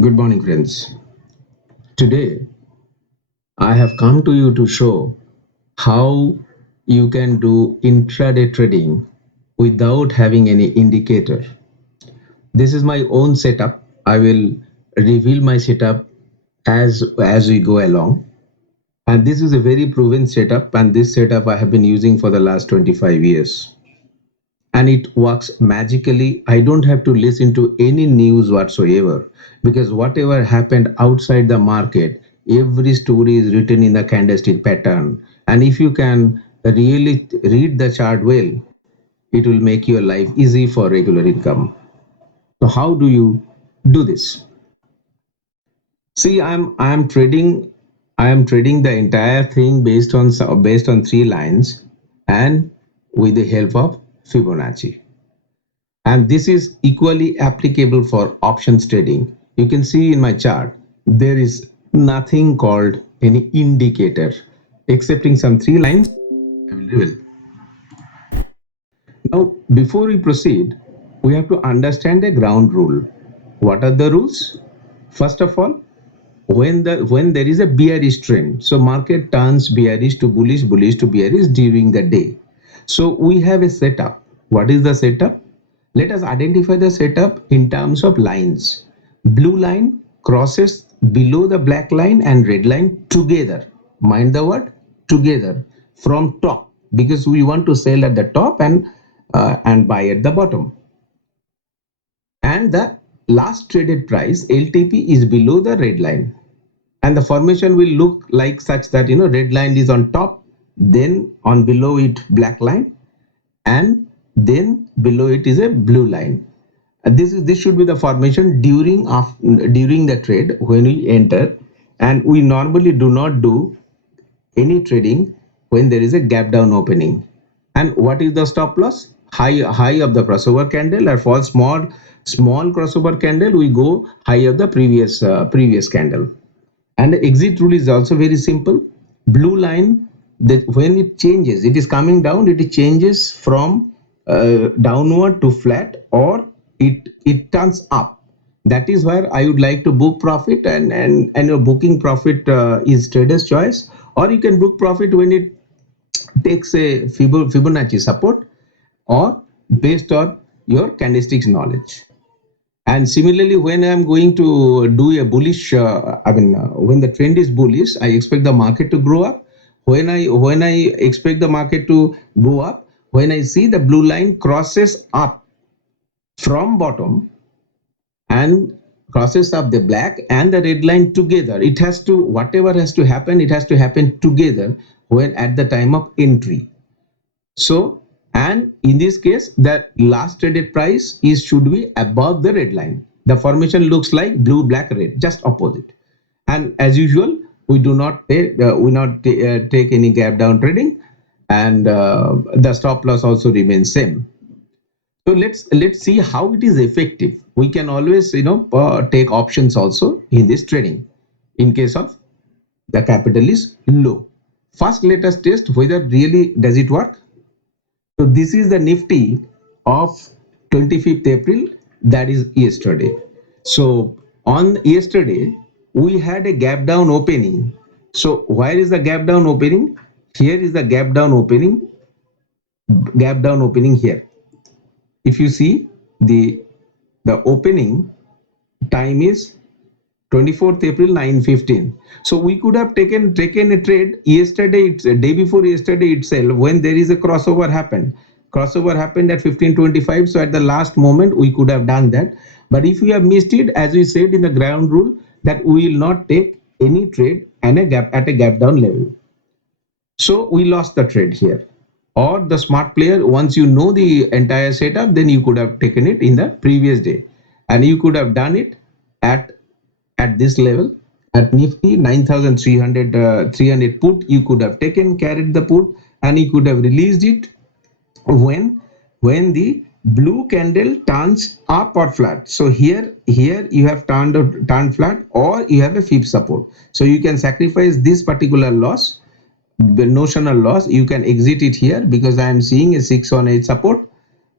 Good morning, friends. Today, I have come to you to show how you can do intraday trading without having any indicator. This is my own setup. I will reveal my setup as we go along. And this is a very proven setup, and this setup I have been using for the last 25 years. And it works magically. I don't have to listen to any news whatsoever, because whatever happened outside the market, every story is written in the candlestick pattern. And if you can really read the chart well, it will make your life easy for regular income. So how do you do this? See, I am trading the entire thing based on three lines and with the help of Fibonacci. And this is equally applicable for options trading. You can see in my chart there is nothing called any indicator excepting some three lines I will reveal. Now before we proceed, we have to understand a ground rule. What are the rules? First of all, when there is a bearish trend, so market turns bearish to bullish, bullish to bearish during the day. So we have a setup. What is the setup? Let us identify the setup in terms of lines. Blue line crosses below the black line and red line together. Mind the word together from top, because we want to sell at the top and buy at the bottom. And the last traded price LTP is below the red line, and the formation will look like such that red line is on top, then on below it black line, and then below it is a blue line. And this should be the formation during the trade when we enter. And we normally do not do any trading when there is a gap down opening. And what is the stop loss? High of the crossover candle, or for small crossover candle we go high of the previous candle. And the exit rule is also very simple. Blue line, that when it changes, it is coming down, it changes from downward to flat, or it turns up. That is where I would like to book profit, and your booking profit is trader's choice. Or you can book profit when it takes a Fibonacci support, or based on your candlesticks knowledge. And similarly, when I'm going to do a bullish, when the trend is bullish, I expect the market to grow up. When I expect the market to go up, when I see the blue line crosses up from bottom and crosses up the black and the red line together, it has to, whatever has to happen, it has to happen together when at the time of entry. So, and in this case, the last traded price is should be above the red line. The formation looks like blue, black, red, just opposite. And as usual, we do not take any gap down trading, and the stop loss also remains same. So let's see how it is effective. We can always take options also in this trading in case of the capital is low. First, let us test whether really does it work. So this is the Nifty of 25th April, that is yesterday. So on yesterday, we had a gap down opening. So where is the gap down opening? Here is the gap down opening here. If you see the opening time is 24th April 9:15. So we could have taken a trade yesterday, it's a day before yesterday itself, when there is a crossover happened at 15:25. So at the last moment we could have done that. But if we have missed it, as we said in the ground rule, that we will not take any trade and a gap down level. So we lost the trade here. Or the smart player, once you know the entire setup, then you could have taken it in the previous day, and you could have done it at this level at Nifty 9,300 300 put. You could have carried the put, and you could have released it when the blue candle turns up or flat. So here you have turned flat, or you have a fib support. So you can sacrifice this particular loss, the notional loss. You can exit it here, because I am seeing a 618 support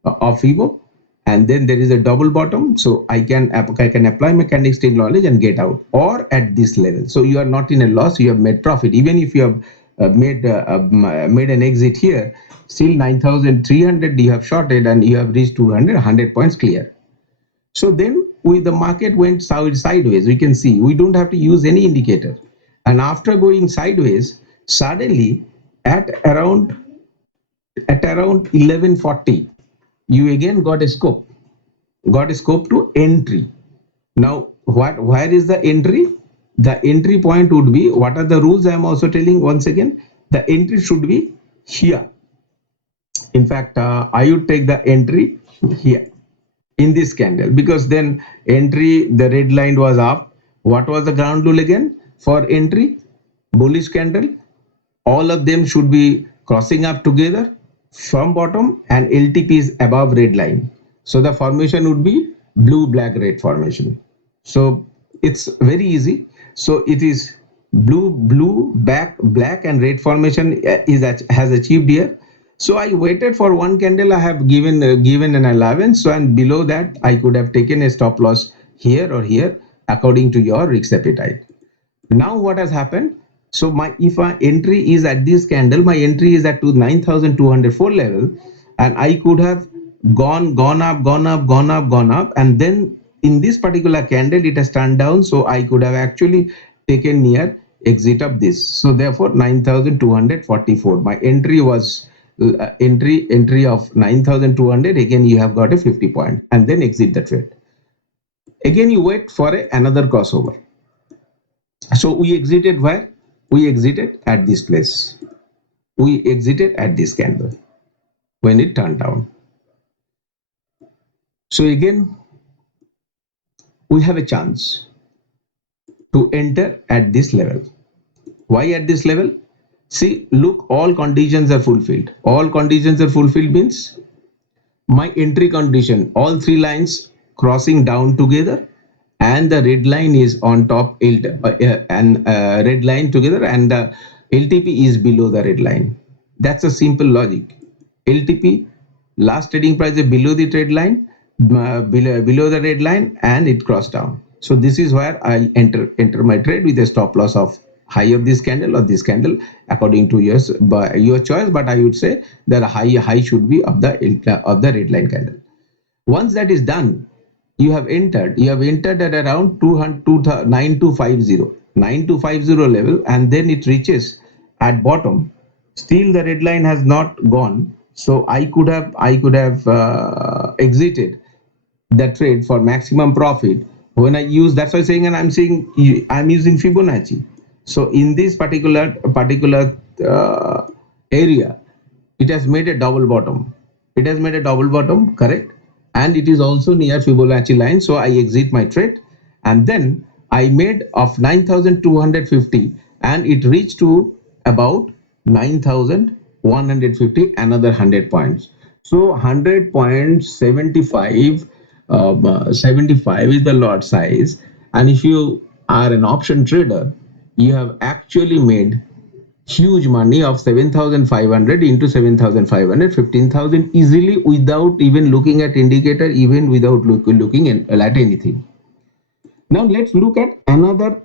of Fibo. and then there is a double bottom, so I can apply my candlestick knowledge and get out, or at this level. So you are not in a loss, you have made profit. Even if you have made an exit here, still 9,300 you have shorted and you have reached 100 points clear. So then with the market went sideways, we can see we don't have to use any indicator. And after going sideways, suddenly at around 1140, you again got a scope to entry. Now, where is the entry? The entry point would be, what are the rules? I am also telling once again, the entry should be here. In fact, I would take the entry here in this candle, because then entry, the red line was up. What was the ground rule again for entry? Bullish candle. All of them should be crossing up together from bottom, and LTP is above red line. So the formation would be blue, black, red formation. So it's very easy. So it is blue, black and red formation has achieved here. So I waited for one candle. I have given an allowance. So, and below that I could have taken a stop loss here or here according to your risk appetite. Now what has happened? So my, if my entry is at this candle, my entry is at 9,204 level, and I could have gone up, and then in this particular candle it has turned down, so I could have actually taken near exit of this. So therefore 9,244, my entry was entry of 9,200. Again you have got a 50 point, and then exit the trade. Again you wait for another crossover. So we exited where? We exited at this place. We exited at this candle when it turned down. So again, we have a chance to enter at this level. Why at this level? See, look, all conditions are fulfilled. All conditions are fulfilled means my entry condition, all three lines crossing down together, and the red line is on top, and red line together, and the LTP is below the red line. That's a simple logic. LTP, last trading price, is below the trade line, below the red line, and it crossed down. So this is where I enter my trade with a stop loss of high of this candle or this candle, according to your choice. But I would say that high should be of the red line candle. Once that is done, you have entered at around 9250 level, and then it reaches at bottom. Still the red line has not gone, so I could have exited the trade for maximum profit. When I use, that's why I'm saying, and I'm using Fibonacci. So in this particular area, it has made a double bottom. It has made a double bottom, correct? And it is also near Fibonacci line. So I exit my trade, and then I made of 9,250, and it reached to about 9,150, another 100 points. So 100 points, 75 is the lot size. And if you are an option trader, you have actually made huge money of 7,500 into 7,500, 15,000 easily, without even looking at indicator, even without looking at anything. Now let's look at another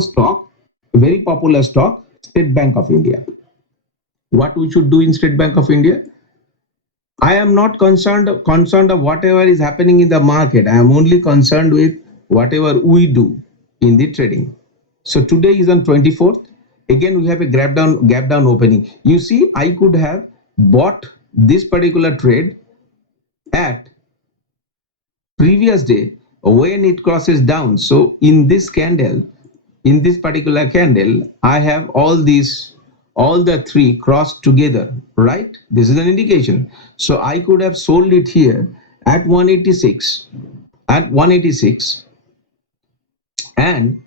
stock, very popular stock, State Bank of India. What we should do in State Bank of India? I am not concerned of whatever is happening in the market. I am only concerned with whatever we do in the trading. So today is on 24th. Again, we have a gap down opening. You see, I could have bought this particular trade at previous day when it crosses down. So in this candle, in this particular candle, I have all the three crossed together, right? This is an indication. So I could have sold it here at 186, and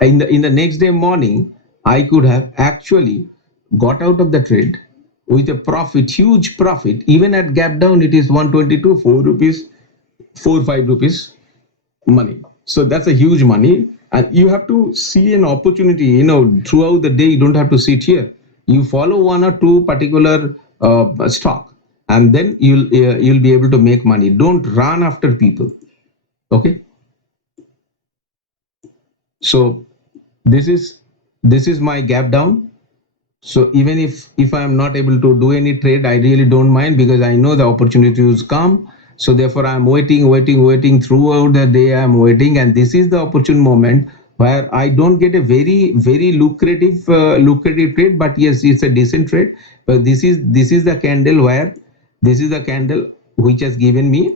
in the next day morning, I could have actually got out of the trade with a profit, huge profit. Even at gap down, it is 122, 4 rupees, 5 rupees money. So that's a huge money, and you have to see an opportunity, throughout the day. You don't have to sit here. You follow one or two particular stock, and then you'll be able to make money. Don't run after people. Okay, so this is this is my gap down. So even if I am not able to do any trade, I really don't mind, because I know the opportunities come. So therefore I'm waiting throughout the day. I'm waiting, and this is the opportune moment where I don't get a very lucrative trade, but yes, it's a decent trade. But this is the candle where this is the candle which has given me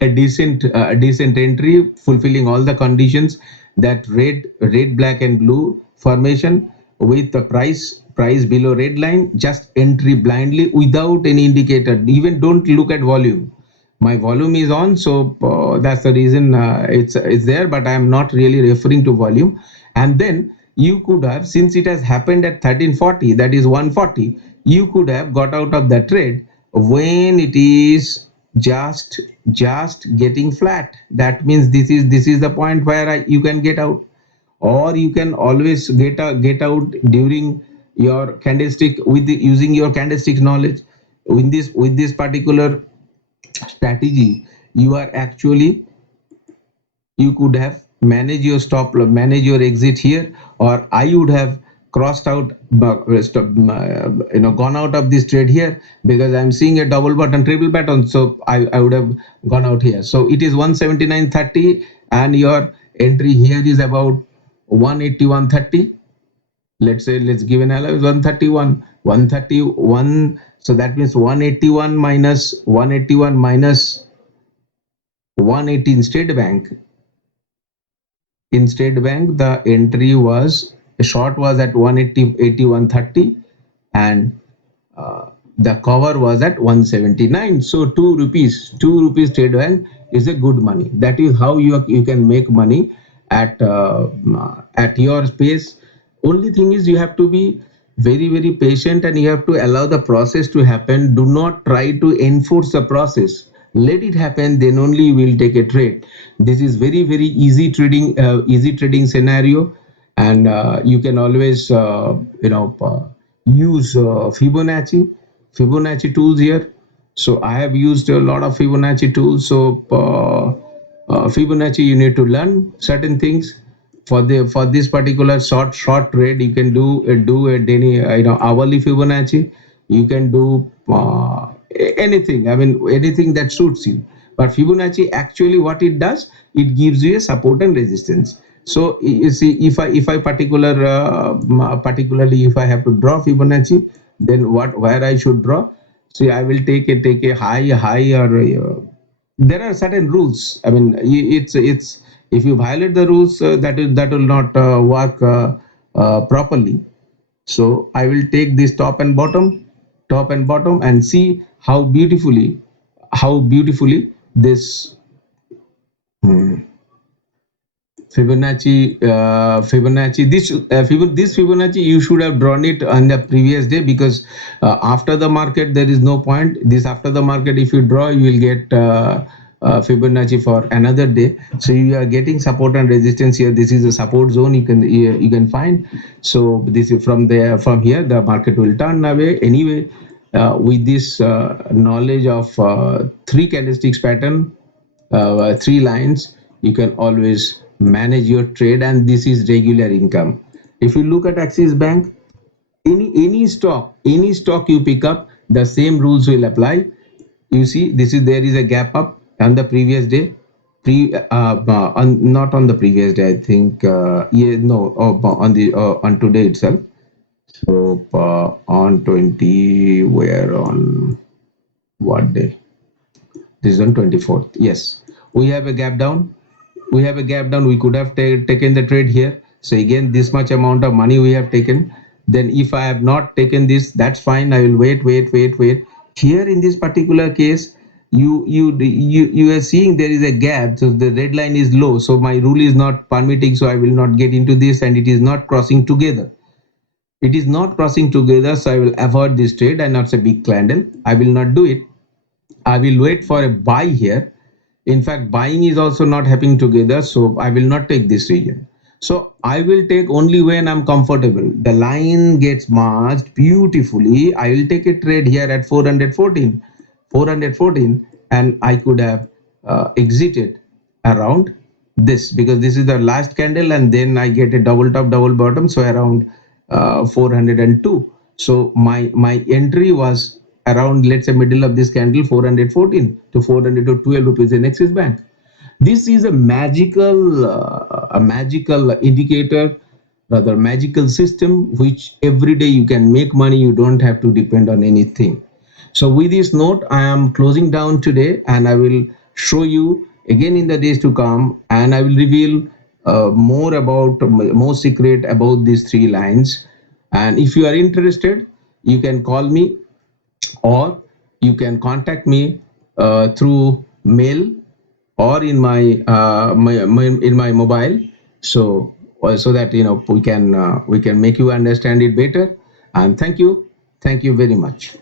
a decent entry, fulfilling all the conditions, that red black and blue formation with the price below red line. Just entry blindly without any indicator, even don't look at volume. My volume is on, so that's the reason it's there, but I am not really referring to volume. And then you could have, since it has happened at 1340, that is 140, you could have got out of the trade when it is just getting flat. That means this is the point where you can get out, or you can always get out during your candlestick using your candlestick knowledge. With this particular strategy, you are actually, you could have managed your stop loss, manage your exit here, or I would have crossed out, gone out of this trade here, because I'm seeing a double button, triple button, so I would have gone out here. So it is 179.30, and your entry here is about 181.30. Let's say, let's give an allowance 131. So that means 181 minus 180 in State Bank. In State Bank, the entry was, short was at 180 and the cover was at 179. So 2 rupees State Bank is a good money. That is how you can make money at your pace. Only thing is, you have to be very patient, and you have to allow the process to happen. Do not try to enforce the process. Let it happen, then only you will take a trade. This is very easy trading scenario. And you can always use Fibonacci tools here. So I have used a lot of Fibonacci tools. So Fibonacci, you need to learn certain things. For this particular short trade, you can do a daily, hourly Fibonacci. You can do anything. I mean, anything that suits you. But Fibonacci, actually what it does, it gives you a support and resistance. So you see, if I particularly, if I have to draw Fibonacci, then where I should draw. See, I will take a high, or there are certain rules. I mean, it's if you violate the rules, that will not work properly. So I will take this top and bottom, and see how beautifully this hmm, Fibonacci. This Fibonacci, you should have drawn it on the previous day, because after the market there is no point. This after the market, if you draw, you will get Fibonacci for another day. So you are getting support and resistance here. This is a support zone you can find. So this is from here the market will turn away anyway. With this knowledge of three candlesticks pattern, three lines, you can always manage your trade, and this is regular income. If you look at Axis Bank, any stock you pick up, the same rules will apply. You see, there is a gap up on the previous day, not on the previous day, I think. Yeah, no, on today itself. So on 20, where on what day? This is on 24th. Yes, we have a gap down. We could have taken the trade here. So again, this much amount of money we have taken. Then if I have not taken this, that's fine. I will wait. Here in this particular case, you are seeing there is a gap. So the red line is low. So my rule is not permitting. So I will not get into this, and it is not crossing together. It is not crossing together. So I will avoid this trade, and not a big candle. I will not do it. I will wait for a buy here. In fact, buying is also not happening together, so I will not take this region. So I will take only when I'm comfortable. The line gets marked beautifully. I will take a trade here at 414, 414, and I could have exited around this, because this is the last candle, and then I get a double top, double bottom, so around 402. So my entry was around, let's say, middle of this candle, 414 to 412 rupees in Axis Bank. This is a magical indicator, rather magical system, which every day you can make money. You don't have to depend on anything. So with this note, I am closing down today, and I will show you again in the days to come, and I will reveal more secret about these three lines. And if you are interested, you can call me, or you can contact me through mail, or in my mobile. So so that we can make you understand it better. And thank you very much.